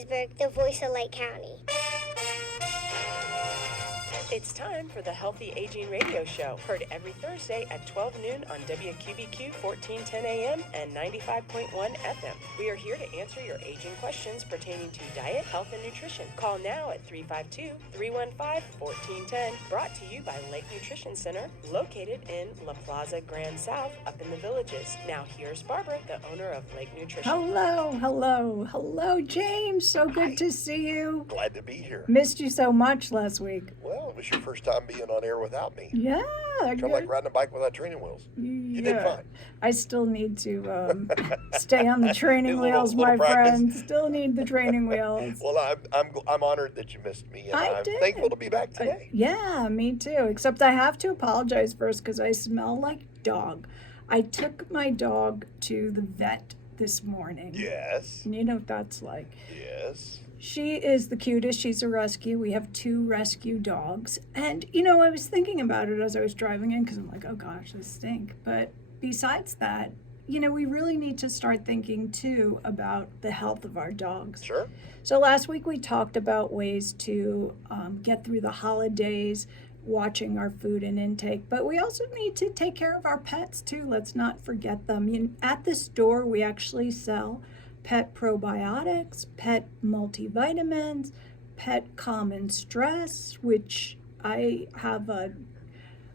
Hattiesburg, the voice of Lake County. It's time for the Healthy Aging Radio Show, heard every Thursday at 12 noon on WQBQ 1410 AM and 95.1 FM. We are here to answer your aging questions pertaining to diet, health, and nutrition. Call now at 352-315-1410, brought to you by Lake Nutrition Center, located in La Plaza Grand South, up in the Villages. Now here's Barbara, the owner of Lake Nutrition. Hello, James. So good to see you. Glad to be here. Missed you so much last week. Well, it was your first time being on air without me. Yeah. Kind of like riding a bike without training wheels. You did fine. I still need to stay on the training wheels, little my practice. friend. Still need the training wheels. Well, I'm honored that you missed me, and I'm thankful to be back today. Yeah, me too. Except I have to apologize first because I smell like dog. I took my dog to the vet this morning. Yes. And you know what that's like. Yes. She is the cutest. She's a rescue. We have 2 rescue dogs. And, you know, I was thinking about it as I was driving in because I'm like, oh gosh, they stink. But besides that, you know, we really need to start thinking too about the health of our dogs. Sure. So last week we talked about ways to get through the holidays, watching our food and intake. But we also need to take care of our pets too. Let's not forget them. At the store, we actually sell pet probiotics, pet multivitamins, pet common stress, which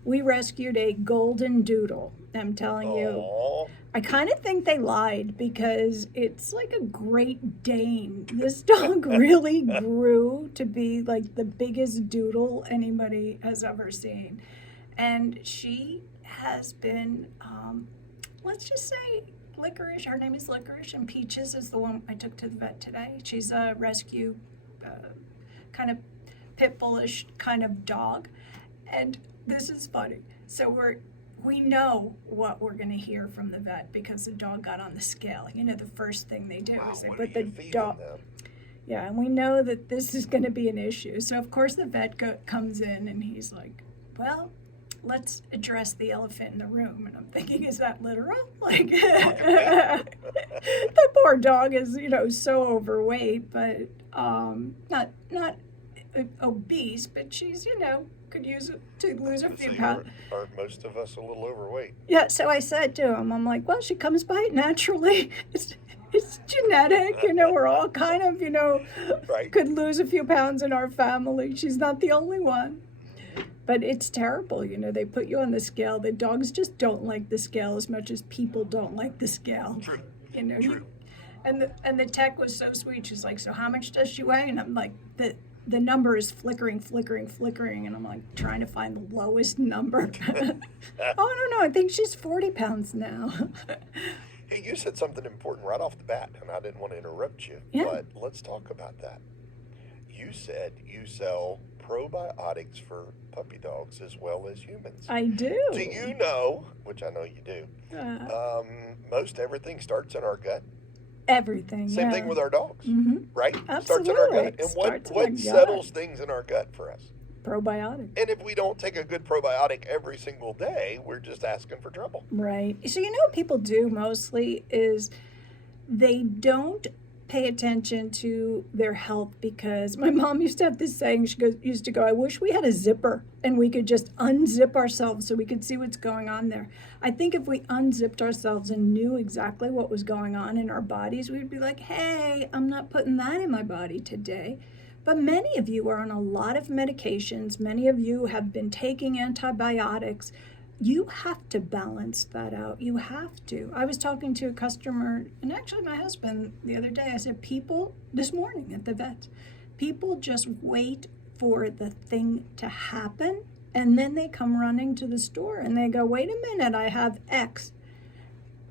we rescued a golden doodle. I'm telling you, I kind of think they lied because it's like a Great Dane. This dog really grew to be like the biggest doodle anybody has ever seen. And she has been, let's just say, Licorice. Her name is Licorice, and Peaches is the one I took to the vet today. She's a rescue, kind of pit bullish kind of dog. And this is funny. So we know what we're going to hear from the vet because the dog got on the scale. You know, the first thing they do is they put the dog. Yeah, and we know that this is going to be an issue. So of course the vet comes in and he's like, well, let's address the elephant in the room. And I'm thinking, is that literal? Like, the poor dog is, you know, so overweight, but not obese, but she's, you know, could use it to lose a few pounds. Aren't most of us a little overweight? Yeah, so I said to him, I'm like, well, she comes by it naturally. It's genetic, you know, we're all kind of, you know, right. Could lose a few pounds in our family. She's not the only one. But it's terrible, you know, they put you on the scale. The dogs just don't like the scale as much as people don't like the scale. True. You know, True. And the tech was so sweet. She's like, so how much does she weigh? And I'm like, the number is flickering, and I'm like trying to find the lowest number. Oh, no, I think she's 40 pounds now. Hey, you said something important right off the bat, and I didn't want to interrupt you, but let's talk about that. You said you sell probiotics for puppy dogs as well as humans. I do. Do you know, which I know you do, most everything starts in our gut? Everything. Same thing with our dogs, right? Absolutely. Starts in our gut. And what settles things in our gut for us? Probiotics. And if we don't take a good probiotic every single day, we're just asking for trouble. Right. So you know what people do mostly is they don't pay attention to their health, because my mom used to have this saying, used to go, I wish we had a zipper and we could just unzip ourselves so we could see what's going on there. I think if we unzipped ourselves and knew exactly what was going on in our bodies, we'd be like, hey, I'm not putting that in my body today. But many of you are on a lot of medications. Many of you have been taking antibiotics. You have to balance that out. You have to. I was talking to a customer, and actually my husband the other day, I said, this morning at the vet, people just wait for the thing to happen, and then they come running to the store and they go, wait a minute, I have X.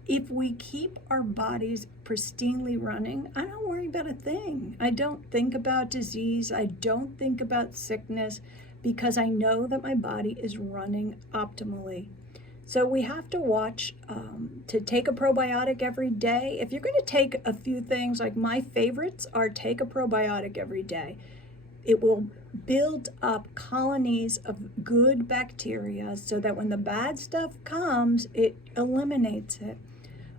If we keep our bodies pristinely running, I don't worry about a thing. I don't think about disease. I don't think about sickness, because I know that my body is running optimally. So we have to watch to take a probiotic every day. If you're going to take a few things, like my favorites are take a probiotic every day. It will build up colonies of good bacteria so that when the bad stuff comes, it eliminates it.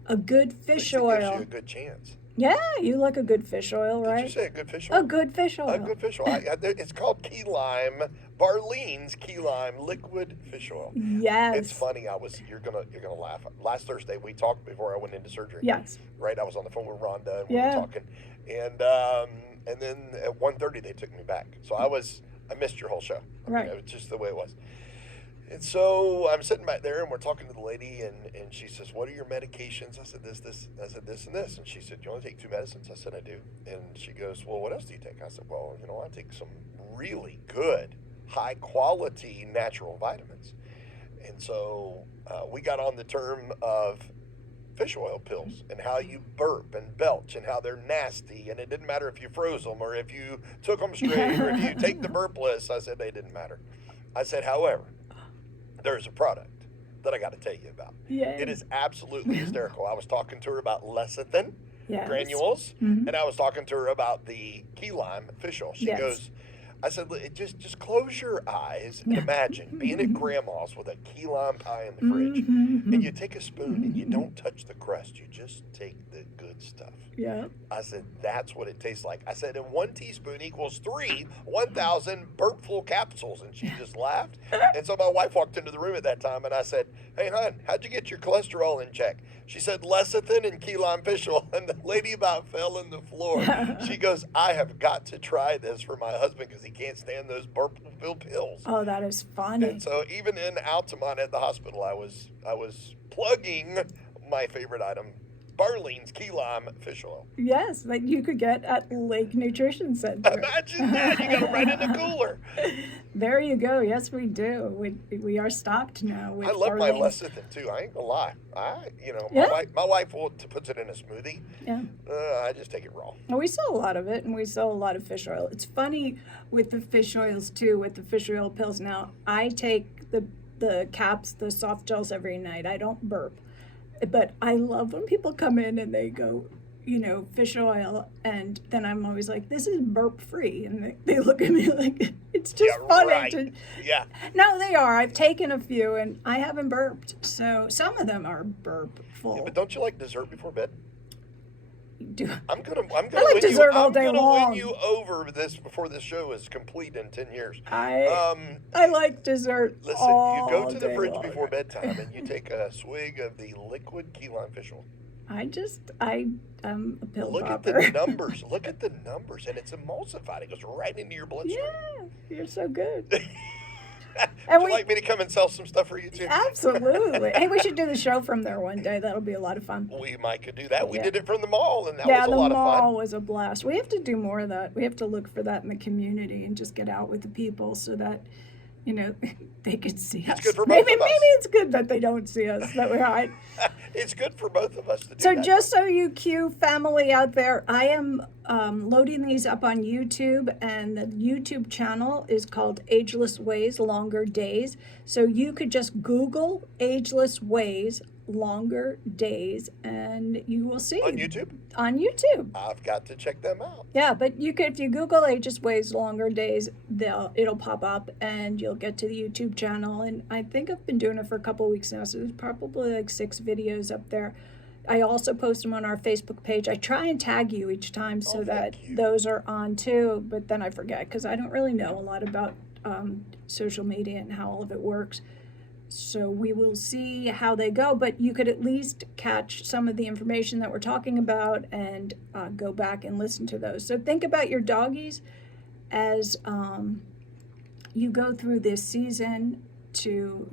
A good fish oil. Gives you a good chance. Yeah, you like a good fish oil, right? Did you say a good fish oil? A good fish oil. A good fish oil. It's called key lime, Barlean's key lime liquid fish oil. Yes. It's funny. You're gonna laugh. Last Thursday we talked before I went into surgery. Yes. Right. I was on the phone with Rhonda and we Yeah. were talking, and then at 1:30 they took me back. So I missed your whole show. Right. It was just the way it was. And so I'm sitting back there and we're talking to the lady and she says, "What are your medications?" I said, this. I said, this and this. And she said, "You only take 2 medicines?" I said, "I do." And she goes, "Well, what else do you take?" I said, "Well, I take some really good, high quality natural vitamins." And so we got on the term of fish oil pills and how you burp and belch and how they're nasty. And it didn't matter if you froze them or if you took them straight or if you take the burp list. I said, they didn't matter. I said, however, there's a product that I got to tell you about. Yes. It is absolutely hysterical. I was talking to her about lecithin Yes. granules, Mhm. and I was talking to her about the key lime fish oil. She Yes. goes, I said, just close your eyes and imagine being at grandma's with a key lime pie in the fridge, Mhm. and you take a spoon and you don't touch the crust. You just take the good stuff. Yeah. I said, that's what it tastes like. I said, and 1 teaspoon equals 1,000 Burpful capsules. And she just laughed. And so my wife walked into the room at that time and I said, "Hey, hon, how'd you get your cholesterol in check?" She said, "Lecithin and key lime fish oil." And the lady about fell on the floor. She goes, "I have got to try this for my husband because he can't stand those Burpful pills." Oh, that is funny. And so even in Altamont at the hospital, I was plugging my favorite item, Barlean's key lime fish oil. Yes, that you could get at Lake Nutrition Center. Imagine that. You got it right in the cooler. There you go. Yes, we do. We are stocked now. With I love my Barlean's. lecithin too. I ain't gonna lie. Yeah. My wife puts it in a smoothie. Yeah. I just take it raw. Well, we sell a lot of it, and we sell a lot of fish oil. It's funny with the fish oils too, with the fish oil pills. Now, I take the caps, the soft gels every night. I don't burp, but I love when people come in and they go, fish oil, and then I'm always like, "This is burp free," and they look at me like it's just Yeah, funny. right. Yeah. No, they are. I've taken a few, and I haven't burped, so some of them are burpful. But don't you like dessert before bed? Do I'm gonna like win dessert you. all I'm day gonna long. win you over this before this show is complete in 10 years. I like dessert. Listen, all you go to the day fridge long. before bedtime and you take a swig of the liquid key lime fish oil. I'm a pill Look at popper. the numbers. Look at the numbers, and it's emulsified. It goes right into your bloodstream. Yeah, you're so good. Would you like me to come and sell some stuff for you too? Absolutely. Hey, we should do the show from there one day. That'll be a lot of fun. We might could do that. We Yeah. did it from the mall, and that Yeah, was a the lot of mall fun. was a blast. We have to do more of that. We have to look for that in the community and just get out with the people so that, they can see us. It's good for maybe, both of us. Maybe it's good that they don't see us, that we hide. It's good for both of us to do So that. just so you Q family out there, I am loading these up on YouTube, and the YouTube channel is called Ageless Ways, Longer Days. So you could just Google Ageless Ways, Longer Days, and you will see. On YouTube? On YouTube. I've got to check them out. Yeah, but you could, if you Google Ageless Ways, Longer Days, it'll pop up, and you'll get to the YouTube channel. And I think I've been doing it for a couple of weeks now, so there's probably like 6 videos up there. I also post them on our Facebook page. I try and tag you each time so that thank you. those are on too, but then I forget because I don't really know a lot about social media and how all of it works. So we will see how they go, but you could at least catch some of the information that we're talking about and go back and listen to those. So think about your doggies as you go through this season to,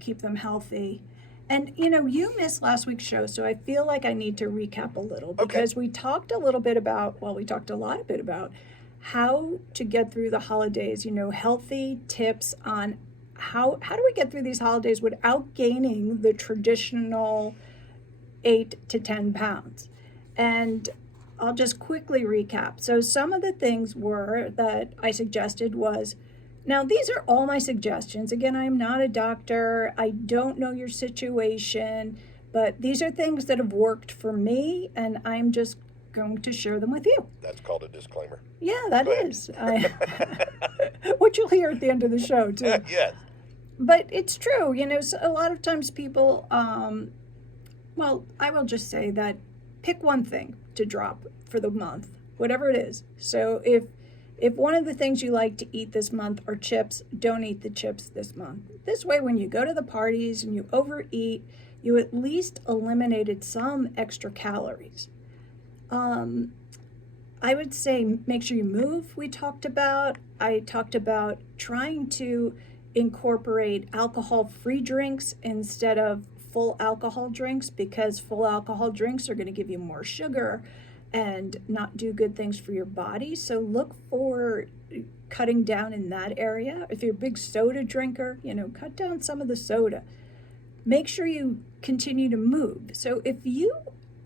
keep them healthy. And, you missed last week's show, so I feel like I need to recap a little because we talked a lot about how to get through the holidays, healthy tips on how do we get through these holidays without gaining the traditional 8 to 10 pounds. And I'll just quickly recap. So some of the things that I suggested was, now these are all my suggestions. Again, I'm not a doctor. I don't know your situation, but these are things that have worked for me, and I'm just going to share them with you. That's called a disclaimer. Yeah, that Go ahead. is. What you'll hear at the end of the show, too. Yes. But it's true, so a lot of times people, I will just say that pick one thing to drop for the month, whatever it is. So if one of the things you like to eat this month are chips, don't eat the chips this month. This way, when you go to the parties and you overeat, you at least eliminated some extra calories. I would say make sure you move, I talked about trying to incorporate alcohol-free drinks instead of full alcohol drinks, because full alcohol drinks are going to give you more sugar and not do good things for your body. So look for cutting down in that area. If you're a big soda drinker, cut down some of the soda. Make sure you continue to move. So if you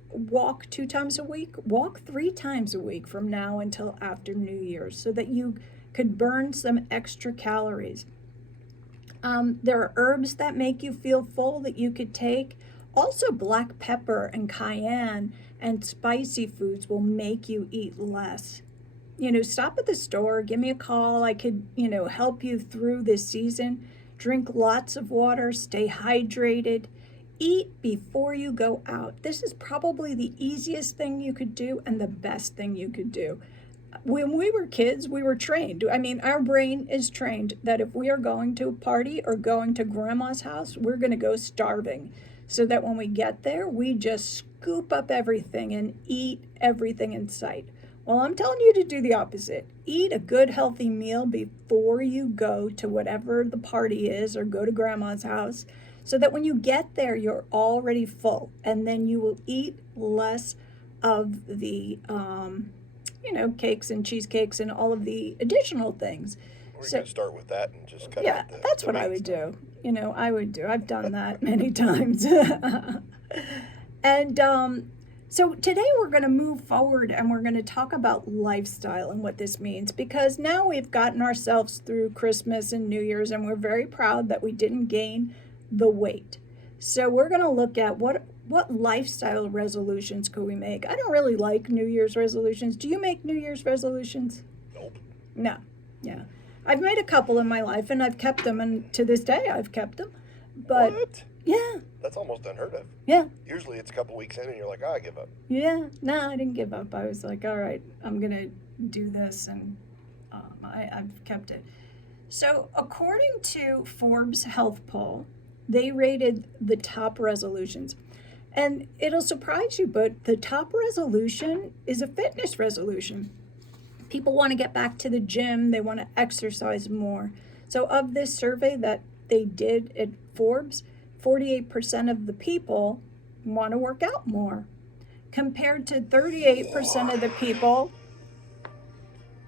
walk 2 times a week, walk 3 times a week from now until after New Year's, so that you could burn some extra calories. There are herbs that make you feel full that you could take. Also, black pepper and cayenne and spicy foods will make you eat less. Stop at the store, give me a call. I could, help you through this season. Drink lots of water, stay hydrated. Eat before you go out. This is probably the easiest thing you could do and the best thing you could do. When we were kids, we were trained. Our brain is trained that if we are going to a party or going to grandma's house, we're going to go starving. So that when we get there, we just scoop up everything and eat everything in sight. Well, I'm telling you to do the opposite. Eat a good, healthy meal before you go to whatever the party is or go to grandma's house, so that when you get there, you're already full, and then you will eat less of the, cakes and cheesecakes and all of the additional things. We're going to start with that and just cut Yeah, out that's what I would do. I've done that many times. And so today we're going to move forward and we're going to talk about lifestyle and what this means, because now we've gotten ourselves through Christmas and New Year's, and we're very proud that we didn't gain the weight. So we're going to look at what lifestyle resolutions could we make. I don't really like New Year's resolutions. Do you make New Year's resolutions? Nope. No. Yeah. I've made a couple in my life and I've kept them, and to this day I've kept them. But what? Yeah. That's almost unheard of. Yeah. Usually it's a couple weeks in and you're like, I give up. Yeah. No, I didn't give up. I was like, all right, I'm going to do this, and I've kept it. So according to Forbes Health Poll, they rated the top resolutions. And it'll surprise you, but the top resolution is a fitness resolution. People want to get back to the gym. They want to exercise more. So of this survey that they did at Forbes, 48% of the people want to work out more, compared to 38% of the people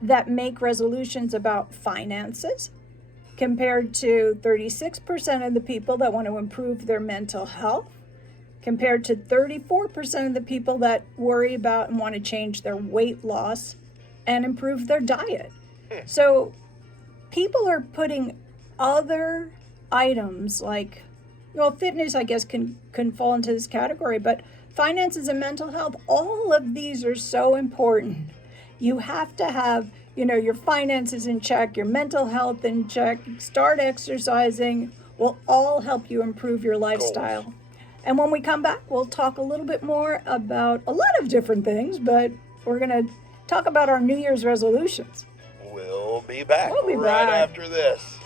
that make resolutions about finances, compared to 36% of the people that want to improve their mental health, compared to 34% of the people that worry about and want to change their weight loss and improve their diet. So people are putting other items like, fitness, I guess, can fall into this category, but finances and mental health, all of these are so important. You have to have, your finances in check, your mental health in check, start exercising, will all help you improve your lifestyle. Goals. And when we come back, we'll talk a little bit more about a lot of different things, but we're going to talk about our New Year's resolutions. We'll be back We'll be right back after this.